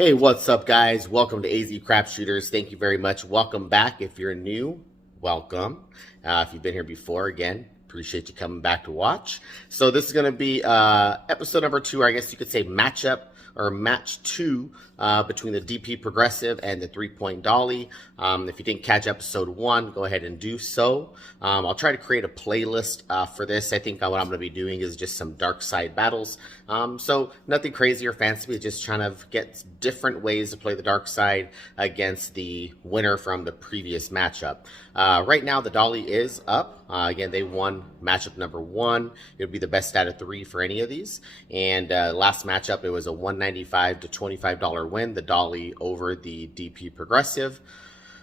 Hey, what's up, guys? Welcome to AZ Crap Shooters. Thank you very much. Welcome back. If you're new, welcome. If you've been here before, again, appreciate you coming back to watch. So this is going to be episode number 2, or I guess you could say matchup or match 2 between the DP Progressive and the 3-point Dolly. If you didn't catch episode 1, go ahead and do so. I'll try to create a playlist for this. I think what I'm going to be doing is just some Darkside battles. So nothing crazy or fancy, just trying to get different ways to play the Darkside against the winner from the previous matchup. Right now, the Dolly is up. Again, they won matchup number 1. It would be the best out of 3 for any of these. And last matchup, it was a $195 to $25 win, the Dolly over the DP Progressive.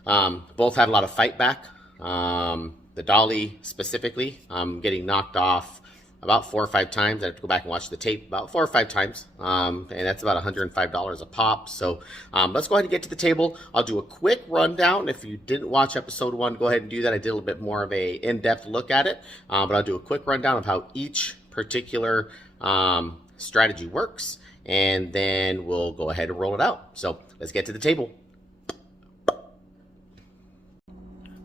Both had a lot of fight back. The Dolly specifically, getting knocked off about 4 or 5 times. I have to go back and watch the tape about 4 or 5 times. And that's about $105 a pop. So let's go ahead and get to the table. I'll do a quick rundown. If you didn't watch episode 1, go ahead and do that. I did a little bit more of a in-depth look at it. But I'll do a quick rundown of how each particular strategy works. And then we'll go ahead and roll it out. So let's get to the table.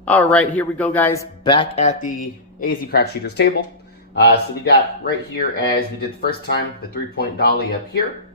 All right, here we go, guys. Back at the AZ Crap Shooters table. So we got right here, as we did the first time, the 3-point Dolly up here.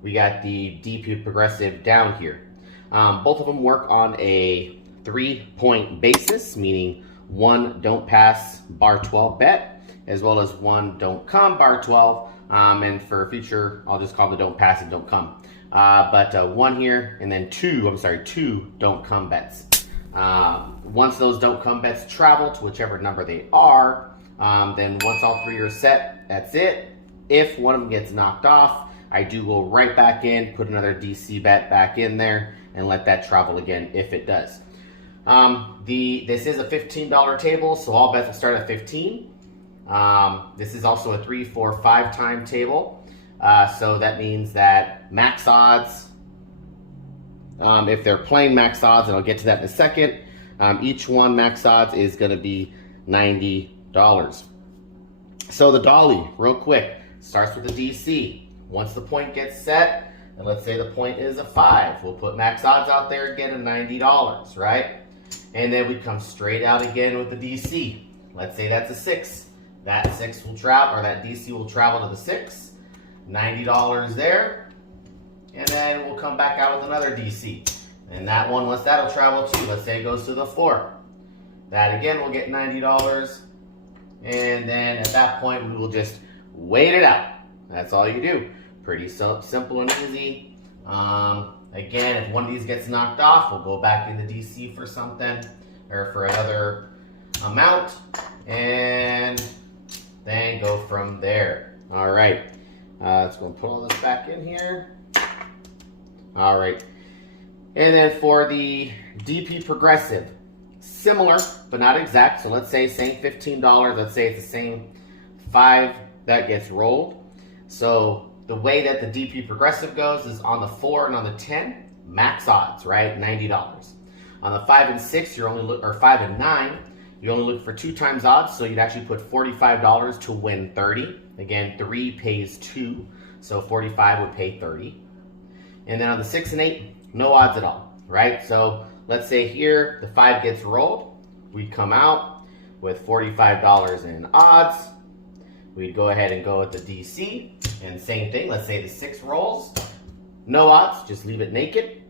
We got the DP Progressive down here. Both of them work on a 3-point basis, meaning 1 don't pass bar 12 bet, as well as 1 don't come bar 12. And for future, I'll just call them the don't pass and don't come. But 1 here, and then 2 don't come bets. Once those don't come bets travel to whichever number they are, then once all 3 are set, that's it. If one of them gets knocked off, I do go right back in, put another DC bet back in there, and let that travel again if it does. This is a $15 table, so all bets will start at 15. This is also a 3, 4, 5 time table. So that means that max odds, if they're playing max odds, and I'll get to that in a second, each one max odds is going to be $90. So the Dolly, real quick, starts with a DC. Once the point gets set, and let's say the point is a 5, we'll put max odds out there again at $90, right? And then we come straight out again with the DC. Let's say that's a 6. That 6 will travel, or that DC will travel to the 6. $90 there. And then we'll come back out with another DC. And that one, once that'll travel too, let's say it goes to the 4. That again will get $90. And then at that point, we will just wait it out. That's all you do. Pretty simple and easy. Again, if one of these gets knocked off, we'll go back into DC for something, or for another amount, and then go from there. All right. Let's go and put all this back in here. All right. And then for the DP Progressive, similar, but not exact. So let's say same $15. Let's say it's the same 5 that gets rolled. So the way that the DP Progressive goes is on the 4 and on the 10, max odds, right? $90. On the 5 and 6, you're only or 5 and 9, you only look for 2 times odds. So you'd actually put $45 to win 30. Again, 3 pays 2, so 45 would pay 30. And then on the 6 and 8, no odds at all, right? So let's say here the 5 gets rolled. We come out with $45 in odds. We'd go ahead and go with the DC. And same thing, let's say the 6 rolls. No odds, just leave it naked.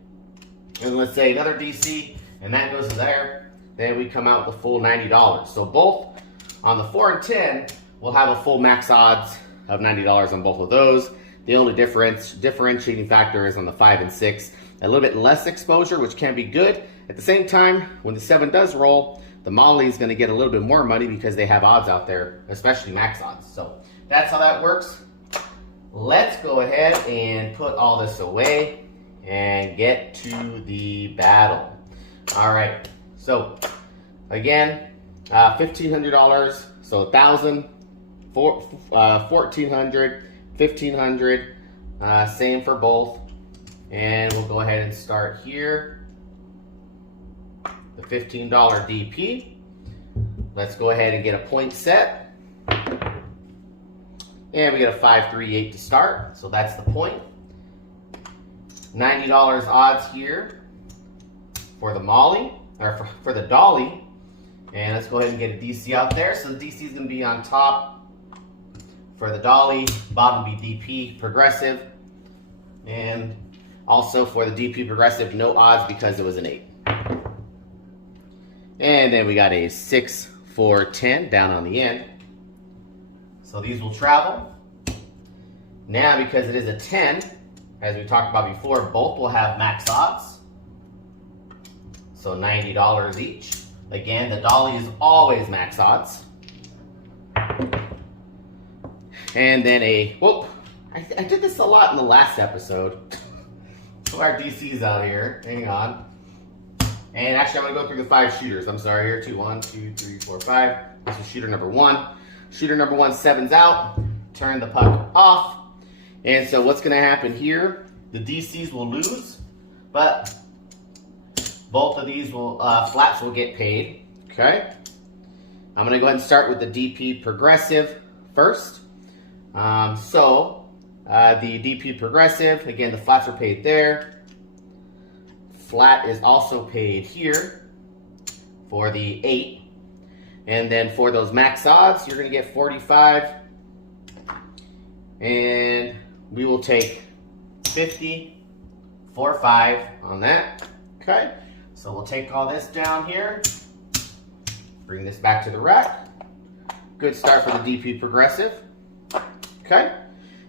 And let's say another DC, and that goes to there. Then we come out with a full $90. So both on the 4 and 10, we'll have a full max odds of $90 on both of those. The only differentiating factor is on the 5 and 6. A little bit less exposure, which can be good. At the same time, when the 7 does roll, the Molly is going to get a little bit more money because they have odds out there, especially max odds. So that's how that works. Let's go ahead and put all this away and get to the battle. All right. So again, $1,500. So $1,000, $1,400, $1,500. Same for both. And we'll go ahead and start here. The $15 DP. Let's go ahead and get a point set. And we get a 5, 3, 8 to start. So that's the point. $90 odds here for the Molly, or for the Dolly. And let's go ahead and get a DC out there. So the DC is going to be on top for the Dolly, bottom will be DP Progressive. And also for the DP Progressive, no odds because it was an 8. And then we got a 6, 4, 10 down on the end. So these will travel. Now, because it is a 10, as we talked about before, both will have max odds. So $90 each. Again, the Dolly is always max odds. And then a, whoop, I did this a lot in the last episode. Put our DCs out here, hang on. And actually I'm gonna go through the 5 shooters. I'm sorry, here, 2, 1, 2, 3, 4, 5. This is shooter number 1. Shooter number 1, 7's out. Turn the puck off. And so what's gonna happen here, the DCs will lose, but both of these will, flats will get paid, okay? I'm gonna go ahead and start with the DP Progressive first. The DP Progressive, again, the flats are paid there. Flat is also paid here for the 8. And then for those max odds, you're gonna get 45. And we will take 50, 4, 5 on that, okay? So we'll take all this down here, bring this back to the rack. Good start for the DP Progressive, okay?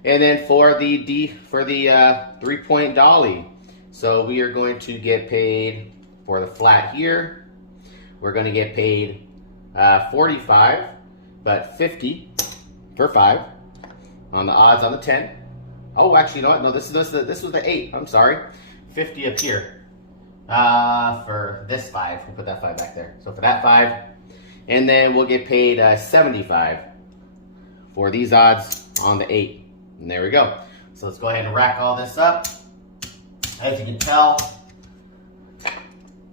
And then for the 3-point Dolly, so we are going to get paid for the flat here. We're going to get paid 45, but 50 for 5 on the odds on the 10. Oh, actually, you know what? No, this was the 8. I'm sorry, 50 up here for this 5. We'll put that 5 back there. So for that 5, and then we'll get paid 75 for these odds on the 8. And there we go. So let's go ahead and rack all this up. As you can tell, a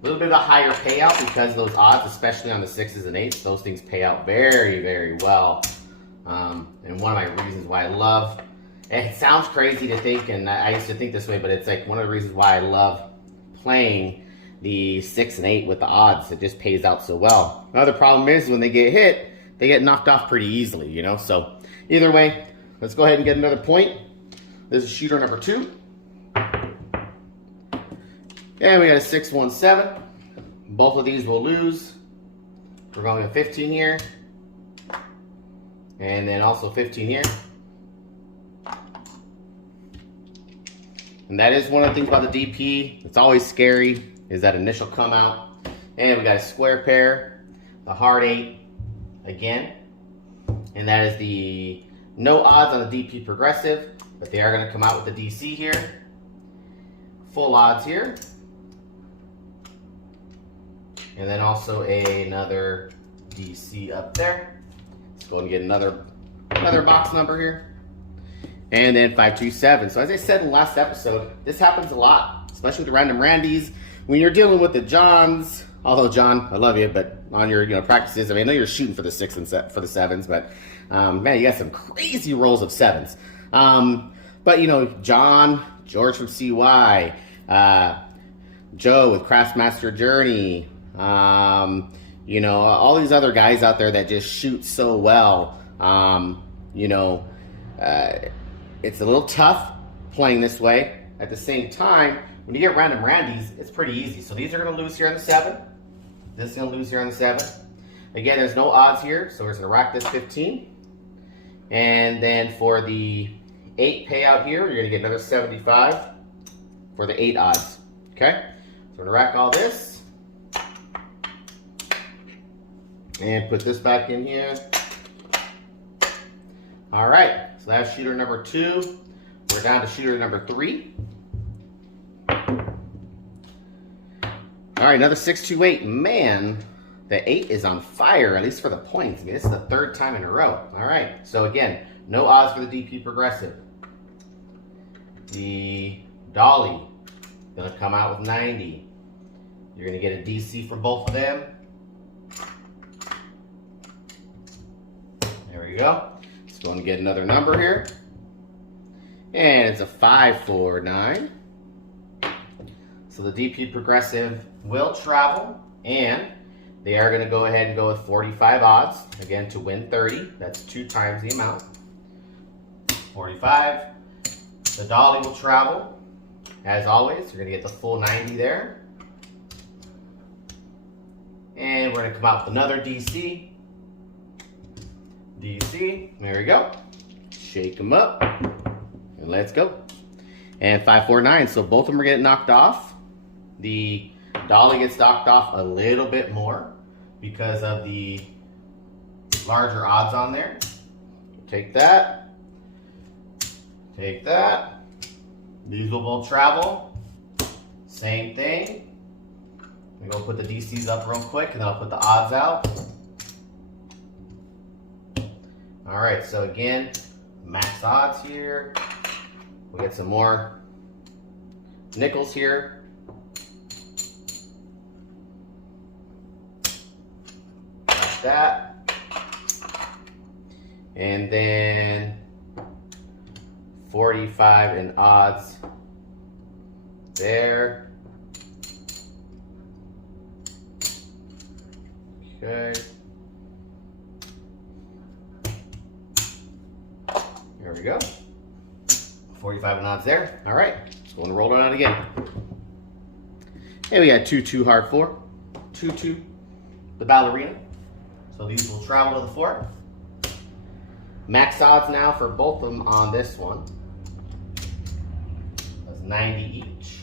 little bit of a higher payout because those odds, especially on the 6s and 8s, those things pay out very, very well. And one of my reasons why I love, it sounds crazy to think, and I used to think this way, but it's like one of the reasons why I love playing the 6 and 8 with the odds. It just pays out so well. Another problem is when they get hit, they get knocked off pretty easily, you know? So either way, let's go ahead and get another point. This is shooter number 2. And we got a 6, 1, 7. Both of these will lose. We're going to 15 here. And then also 15 here. And that is one of the things about the DP. It's always scary, is that initial come out. And we got a square pair, the hard 8 again. And that is the no odds on the DP Progressive, but they are going to come out with the DC here. Full odds here. And then also another DC up there. Let's go and get another box number here. And then 527. So as I said in the last episode, this happens a lot, especially with the Random Randys. When you're dealing with the Johns, although John, I love you, but on your practices, I mean, I know you're shooting for the 6 and for the 7s, but man, you got some crazy rolls of 7s. But John, George from CY, Joe with Craftmaster Journey, all these other guys out there that just shoot so well. It's a little tough playing this way. At the same time, when you get Random Randys, it's pretty easy. So these are going to lose here on the 7. This is going to lose here on the 7. Again, there's no odds here, so we're just going to rack this 15. And then for the 8 payout here, you're going to get another 75 for the 8 odds. Okay? So we're going to rack all this. And put this back in here. All right. So that's shooter number 2. We're down to shooter number 3. All right, another 628. Man, the 8 is on fire, at least for the points. I mean, this is the 3rd time in a row. All right, so again, no odds for the DP Progressive. The Dolly, gonna come out with 90. You're gonna get a DC for both of them. There we go. Let's go and get another number here. And it's a 549. So the DP Progressive will travel, and they are going to go ahead and go with 45 odds, again, to win 30. That's 2 times the amount. 45. The Dolly will travel. As always, you're going to get the full 90 there. And we're going to come out with another DC. DC. There we go. Shake them up. And let's go. And 549. So both of them are getting knocked off. The Dolly gets knocked off a little bit more because of the larger odds on there. Take that. Take that. These will both travel. Same thing. I'm going to put the DCs up real quick and then I'll put the odds out. Alright, so again, max odds here. We'll get some more nickels here. Like that. And then 45 in odds there. Okay. There we go. 45 in odds there. All right, let's go and roll it out again. And we got 2-2 hard 4, 2-2 the ballerina. So these will travel to the 4. Max odds now for both of them on this one. That's 90 each.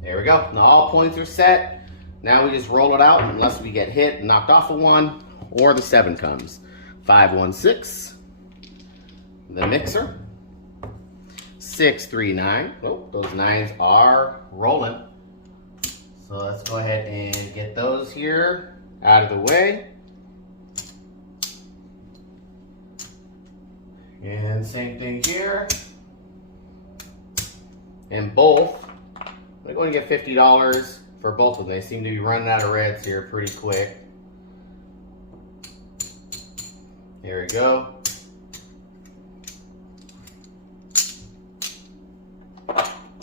There we go. Now all points are set. Now we just roll it out unless we get hit and knocked off a 1 or the 7 comes. 516. The mixer. 639. Oh, those 9s are rolling. So let's go ahead and get those here out of the way. And same thing here. And both, I'm going to get $50 for both of them. They seem to be running out of reds here pretty quick. Here we go.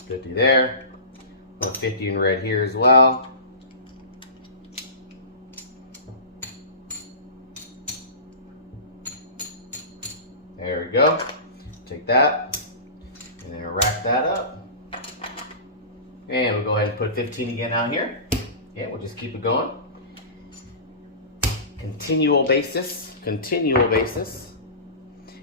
$50 there. Put 50 in red here as well. There we go. Take that and then rack that up. And we'll go ahead and put 15 again out here. Yeah, we'll just keep it going. Continual basis. Continual basis.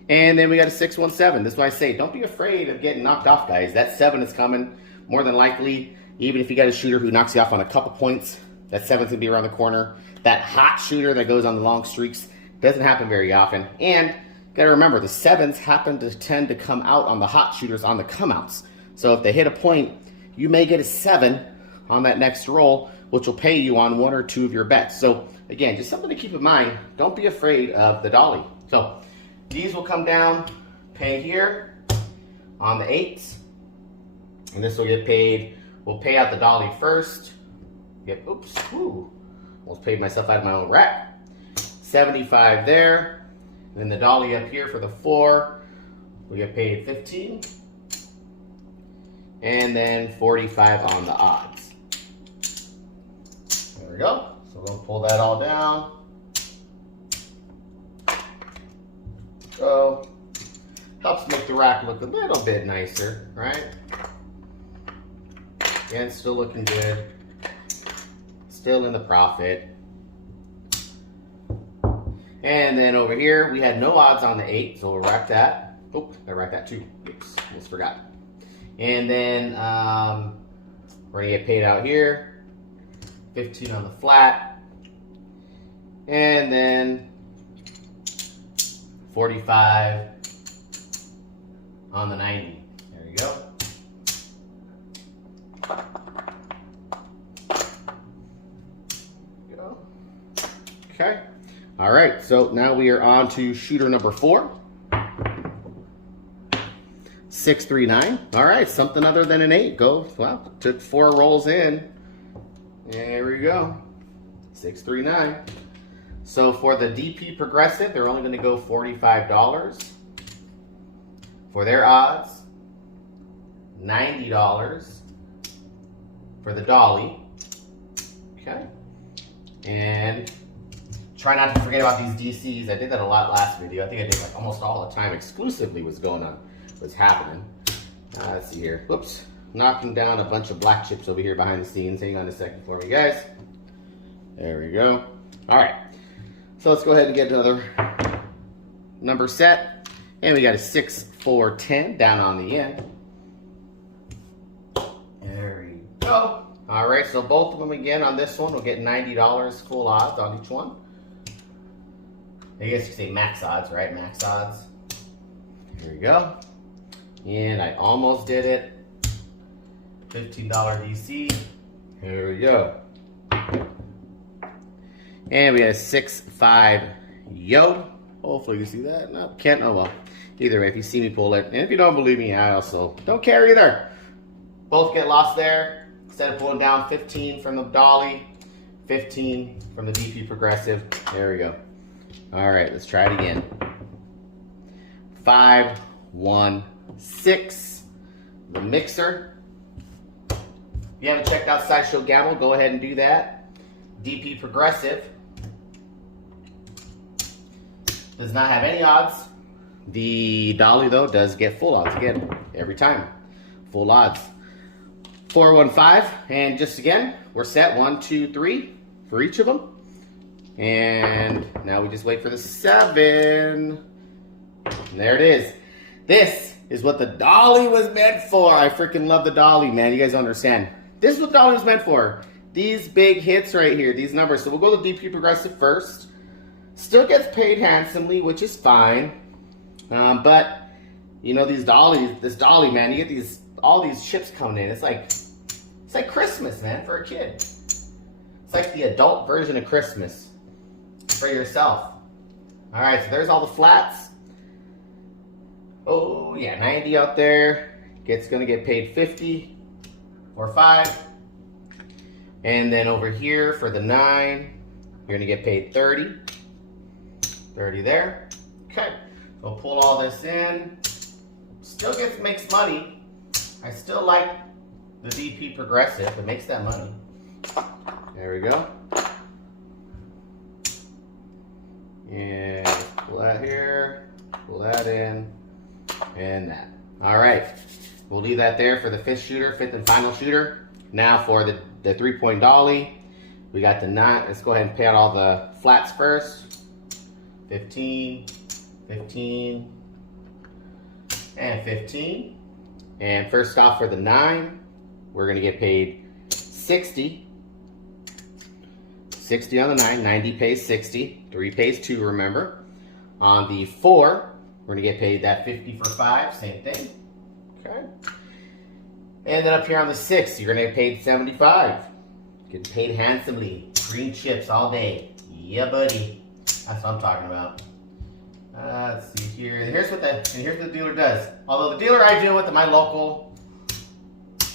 And then we got a 617. This is why I say don't be afraid of getting knocked off, guys. That 7 is coming more than likely. Even if you got a shooter who knocks you off on a couple points, that 7's gonna be around the corner. That hot shooter that goes on the long streaks doesn't happen very often. And gotta remember, the 7s happen to tend to come out on the hot shooters on the come-outs. So if they hit a point, you may get a 7 on that next roll, which will pay you on 1 or 2 of your bets. So again, just something to keep in mind. Don't be afraid of the Dolly. So these will come down, pay here on the 8s. And this will get paid. We'll pay out the Dolly first. Yep, oops, whoo. Almost paid myself out of my own rack. 75 there. And then the Dolly up here for the 4. We get paid 15. And then 45 on the odds. There we go. So we'll pull that all down. So helps make the rack look a little bit nicer, right? And still looking good. Still in the profit. And then over here, we had no odds on the 8, so we'll rack that. Oh, I racked that too. Oops, almost forgot. And then we're gonna get paid out here. 15 on the flat. And then 45 on the 90. There you go. Okay. All right. So now we are on to shooter number 4. 639. All right. Something other than an 8. Go. Well, took 4 rolls in. There we go. 639. So for the DP Progressive, they're only going to go $45 for their odds. $90 for the Dolly. Okay. And try not to forget about these DCs. I did that a lot last video. I think I did like almost all the time. Exclusively was happening. Let's see here. Whoops. Knocking down a bunch of black chips over here behind the scenes. Hang on a second for me, guys. There we go. All right. So let's go ahead and get another number set. And we got a 6, 4, 10 down on the end. There we go. All right, so both of them again on this one will get $90 full odds on each one. I guess you could say max odds, right? Max odds. Here we go. And I almost did it. $15 DC. Here we go. And we got a 6, 5 yo. Hopefully you see that. No, can't. Oh well. Either way, if you see me pull it. And if you don't believe me, I also don't care either. Both get lost there. Instead of pulling down 15 from the Dolly, 15 from the DP Progressive. There we go. All right, let's try it again. 5, 1, 6. The mixer. If you haven't checked out Sideshow Gamble, go ahead and do that. DP Progressive does not have any odds. The Dolly, though, does get full odds again every time. Full odds. 4, 1, 5, and just again, we're set 1, 2, 3 for each of them. And now we just wait for the 7. And there it is. This is what the Dolly was meant for. I freaking love the Dolly, man. You guys don't understand. This is what the Dolly was meant for. These big hits right here, these numbers. So we'll go to DP Progressive first. Still gets paid handsomely, which is fine. But, you know, this Dolly, man, you get all these chips coming in. It's like Christmas, man, for a kid. It's like the adult version of Christmas for yourself. All right, so there's all the flats. Oh, yeah, 90 out there. It's going to get paid 50 or 5. And then over here for the 9, you're going to get paid 30. 30 there. Okay, so pull all this in. Still makes money. I still like the DP Progressive. It makes that money. There we go. And pull that here, pull that in, and that. All right. We'll leave that there for the fifth and final shooter. Now for the 3-point Dolly. We got the 9. Let's go ahead and pay out all the flats first. 15, 15, and 15. And first off for the 9, we're going to get paid 60. 60 on the 9, 90 pays 60. 3 pays 2, remember. On the 4, we're going to get paid that 50 for 5, same thing. Okay. And then up here on the 6, you're going to get paid 75. Getting paid handsomely. Green chips all day. Yeah, buddy. That's what I'm talking about. Let's see here. And here's what the dealer does. Although the dealer I deal with at my local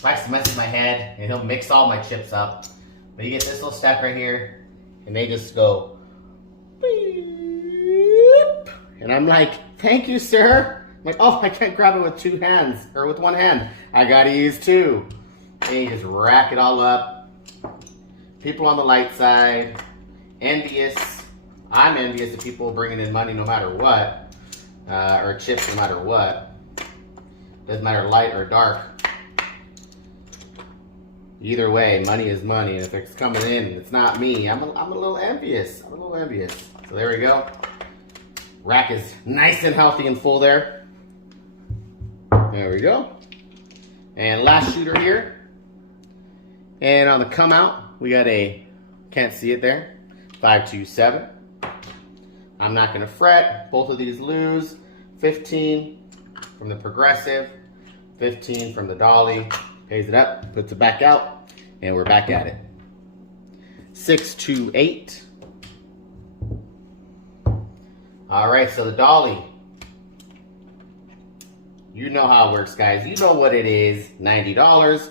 likes to mess with my head, and he'll mix all my chips up. But you get this little stack right here, and they just go beep. And I'm like, thank you, sir. I'm like, oh, I can't grab it with 2 hands, or with 1 hand. I gotta use 2. And you just rack it all up. People on the light side, envious. I'm envious of people bringing in money no matter what, or chips no matter what. Doesn't matter light or dark. Either way, money is money, and if it's coming in and it's not me, I'm a little envious. I'm a little envious. So there we go. Rack is nice and healthy and full there. There we go. And last shooter here. And on the come out, we got a, can't see it there, 527. I'm not going to fret. Both of these lose. 15 from the Progressive, 15 from the Dolly. Pays it up, puts it back out, and we're back at it. 628. All right, so the Dolly. You know how it works, guys. You know what it is. $90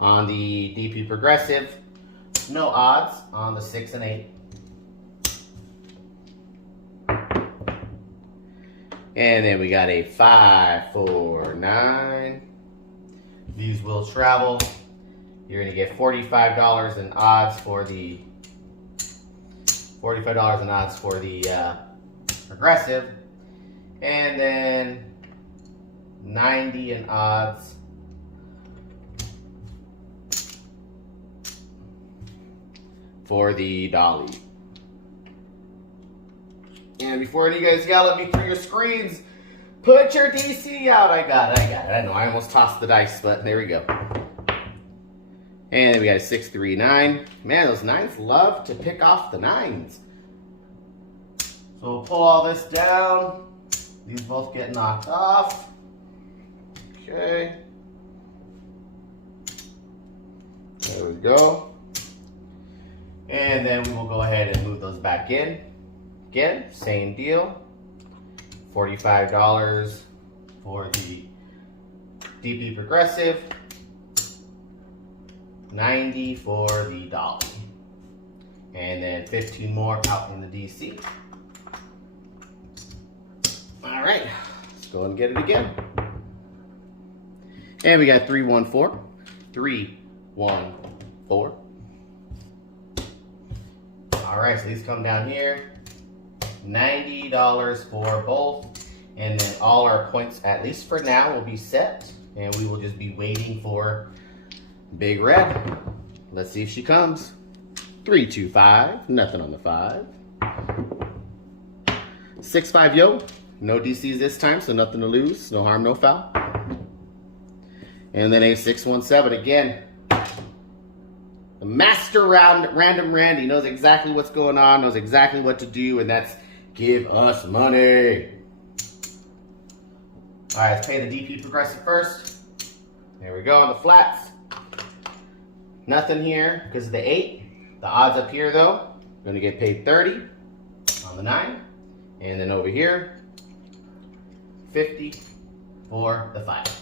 on the DP Progressive. No odds on the 6 and 8. And then we got a 5, 4, 9. These will travel. You're gonna get $45 in odds for the progressive, and then 90 in odds for the Dolly. And before any of you guys yell at me through your screens, put your DC out. I got it. I know I almost tossed the dice, but there we go. And then we got a 6, 3, 9. Man, those 9s love to pick off the 9s. So we'll pull all this down. These both get knocked off. Okay. There we go. And then we will go ahead and move those back in. Again, same deal. $45 for the DP Progressive. 90 for the Dolly. And then 15 more out in the DC. All right, let's go and get it again. And we got 3, 1, 4. 3, 1, 4. All right, so these come down here. $90 for both. And then all our points, at least for now, will be set. And we will just be waiting for Big Red. Let's see if she comes. 3, 2, 5. Nothing on the 5. 6, 5, yo. No DCs this time, so nothing to lose. No harm, no foul. And then a 6, 1, 7 again. The master random Randy knows exactly what's going on, knows exactly what to do, and that's give us money. All right, let's pay the DP Progressive first. There we go on the flats. Nothing here because of the 8. The odds up here though, gonna get paid 30 on the 9. And then over here, 50 for the 5.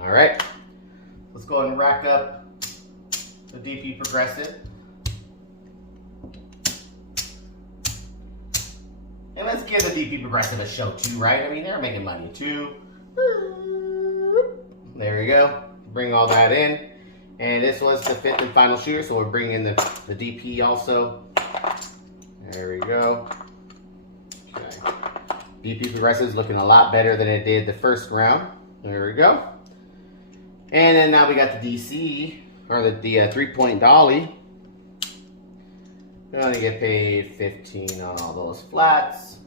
All right, let's go ahead and rack up the DP Progressive. And let's give the DP Progressive a show too, right? I mean, they're making money too. There we go. Bring all that in. And this was the 5th and final shooter, so we're bringing in the DP also. There we go. Okay. DP Progressive is looking a lot better than it did the first round. There we go. And then now we got the DC, or the 3-point Dolly. We're gonna get paid 15 on all those flats.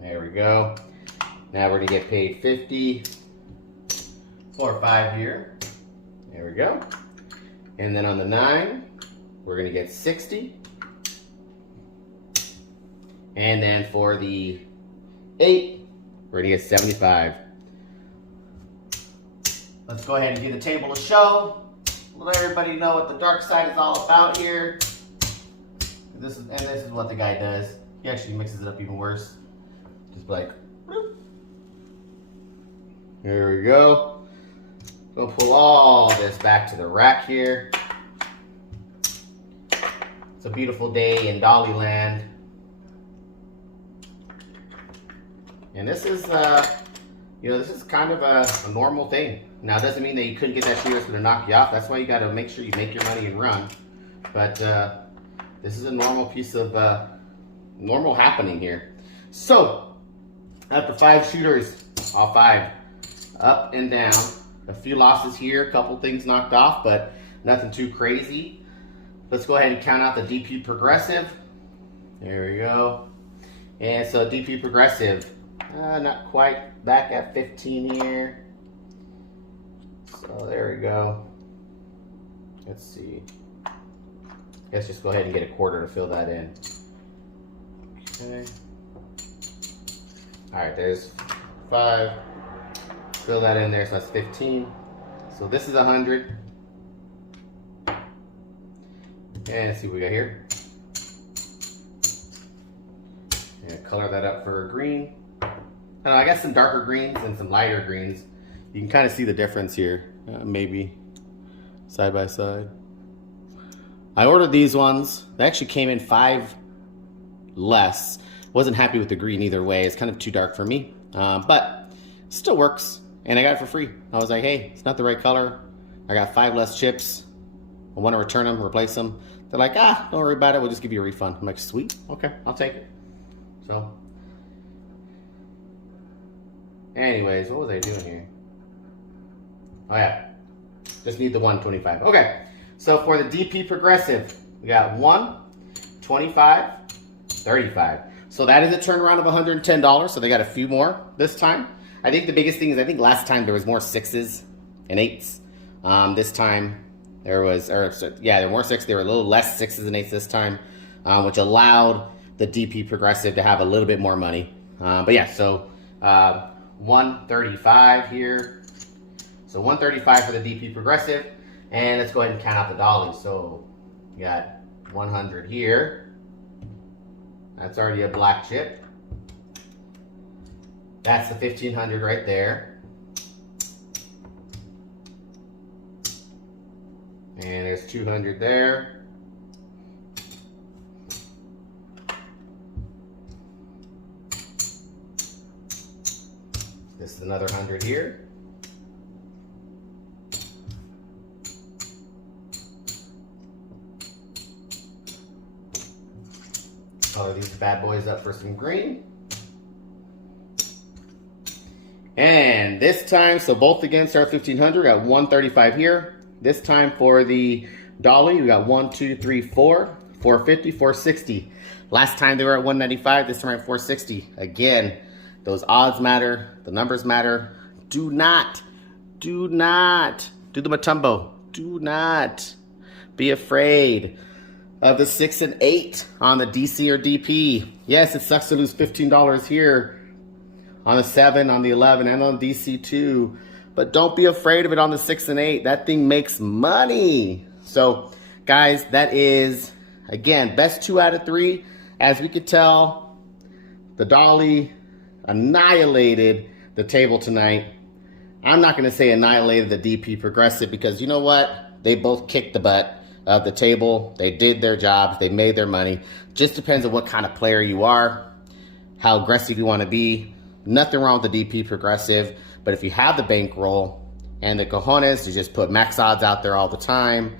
There we go. Now we're gonna get paid 50 for 5 here. There we go. And then on the 9, we're gonna get 60. And then for the 8, we're gonna get 75. Let's go ahead and give the table a show. Let everybody know what the dark side is all about here. This is what the guy does. He actually mixes it up even worse. Just like, bloop. There we go. Go pull all this back to the rack here. It's a beautiful day in Dollyland. And this is, this is kind of a normal thing. Now, it doesn't mean that you couldn't get that shooter that's going to knock you off. That's why you got to make sure you make your money and run. But this is a normal piece of normal happening here. So, after 5 shooters, all 5 up and down. A few losses here, a couple things knocked off, but nothing too crazy. Let's go ahead and count out the DP Progressive. There we go. And so DP Progressive, not quite back at 15 here. So there we go. Let's see. Let's just go ahead and get a quarter to fill that in. Okay. All right, there's 5. Fill that in there, so that's 15. So this is 100. And let's see what we got here. And color that up for a green. I got some darker greens and some lighter greens. You can kind of see the difference here, maybe side by side. I ordered these ones. They actually came in 5 less. Wasn't happy with the green either way. It's kind of too dark for me, but still works. and I got it for free. I was like, hey, it's not the right color. I got 5 less chips. I want to return them, replace them. They're like, don't worry about it. We'll just give you a refund. I'm like, sweet. Okay, I'll take it. So, anyways, what was I doing here? Oh, yeah. Just need the 125. Okay, so for the DP Progressive, we got 1, 25, 35. So that is a turnaround of $110. So they got a few more this time. I think the biggest thing is, I think last time there was more 6s and 8s. This time there was, there were more 6s. There were a little less 6s and 8s this time, which allowed the DP Progressive to have a little bit more money. But yeah, so 135 here. So 135 for the DP Progressive. And let's go ahead and count out the Dolly. So we got 100 here. That's already a black chip. That's the 1500 right there. And there's 200 there. This is another 100 here. Color these bad boys up for some green. And this time, so both against our 1500, we got 135 here. This time for the Dolly, we got 1, 2, 3, 4, 450, 460. Last time they were at 195, this time at 460. Again, those odds matter, the numbers matter. Do not do the Matumbo. Do not be afraid of the 6 and 8 on the DC or DP. Yes, it sucks to lose $15 here on the 7, on the 11, and on DC too. But don't be afraid of it on the 6 and 8. That thing makes money. So, guys, that is, again, best 2 out of 3. As we could tell, the Dolly annihilated the table tonight. I'm not going to say annihilated the DP Progressive because you know what? They both kicked the butt of the table. They did their jobs. They made their money. Just depends on what kind of player you are, how aggressive you want to be. Nothing wrong with the DP Progressive, but if you have the bankroll and the cojones to just put max odds out there all the time,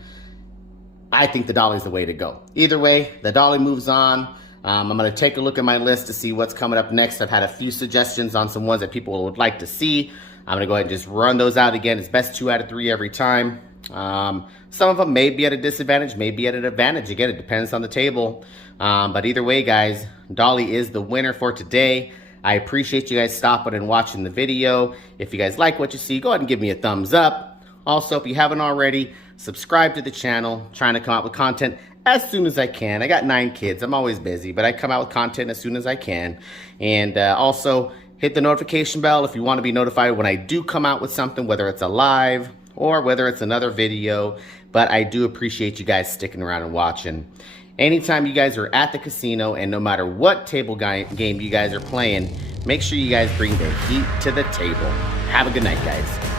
I think the Dolly's the way to go. Either way, the Dolly moves on. I'm going to take a look at my list to see what's coming up next. I've had a few suggestions on some ones that people would like to see. I'm going to go ahead and just run those out again. It's best 2 out of 3 every time. Some of them may be at a disadvantage, may be at an advantage. Again, it depends on the table. But either way, guys, Dolly is the winner for today. I appreciate you guys stopping and watching the video. If you guys like what you see, go ahead and give me a thumbs up. Also, if you haven't already, subscribe to the channel. Trying to come out with content as soon as I can. I got 9 kids. I'm always busy, but I come out with content as soon as I can. And also, hit the notification bell if you want to be notified when I do come out with something, whether it's a live or whether it's another video. But I do appreciate you guys sticking around and watching. Anytime you guys are at the casino, and no matter what table game you guys are playing, make sure you guys bring the heat to the table. Have a good night, guys.